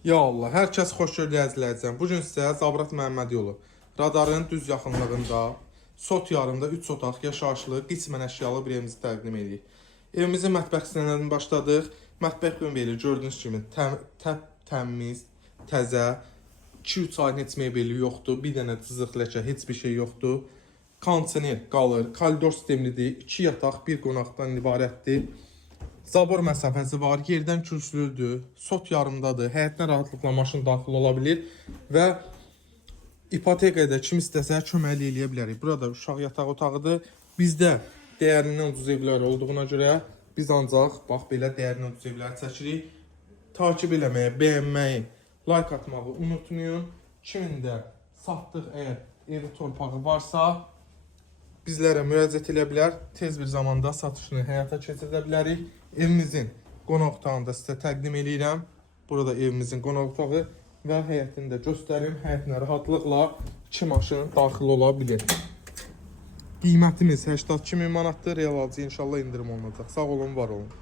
Ya Allah, hər kəs xoş gördük əzizləyicəm. Bu gün sizə Zabrat Məhəmməd yolu radarın düz yaxınlığında sot yarımda 3 otaq yaşayışlı qismən əşyalı bir evimizi təqdim edirik. Evimizin mətbəx sinirlərini başladıq. Mətbəx mebeli gördüyünüz kimi təmiz, təzə, 2-3 ayın heç mebeli yoxdur, bir dənə cızıq ləkə, heç bir şey yoxdur. Kondisioner qalır, koridor sistemlidir, 2 yataq, 1 qonaqdan ibarətdir. Zabor məsafəsi var, yerdən kürsülüdür, sot yarımdadır, həyətinə rahatlıqla maşın daxil ola bilir və ipotekaya da kim istəsə köməkli eləyə bilərik. Burada uşaq yataq otağıdır. Bizdə dəyərindən ucuz evlər olduğuna görə biz ancaq bax belə dəyərindən ucuz evləri çəkirik. Takib eləməyi, bəyənməyi, like atmağı unutmayın. Kimin də satdıq əgər evi torpağı varsa bizlərə müraciət edə bilər. Tez bir zamanda satışını həyata keçirə bilərik. Evimizin qonaq otağını da sizə təqdim edirəm. Burada evimizin qonaq otağı və həyətini də göstərim. Həyətinə rahatlıqla 2 maşın daxil ola bilir. Qiymətimiz 82 min manatdır. Real alıcı inşallah indirim olunacaq. Sağ olun, var olun.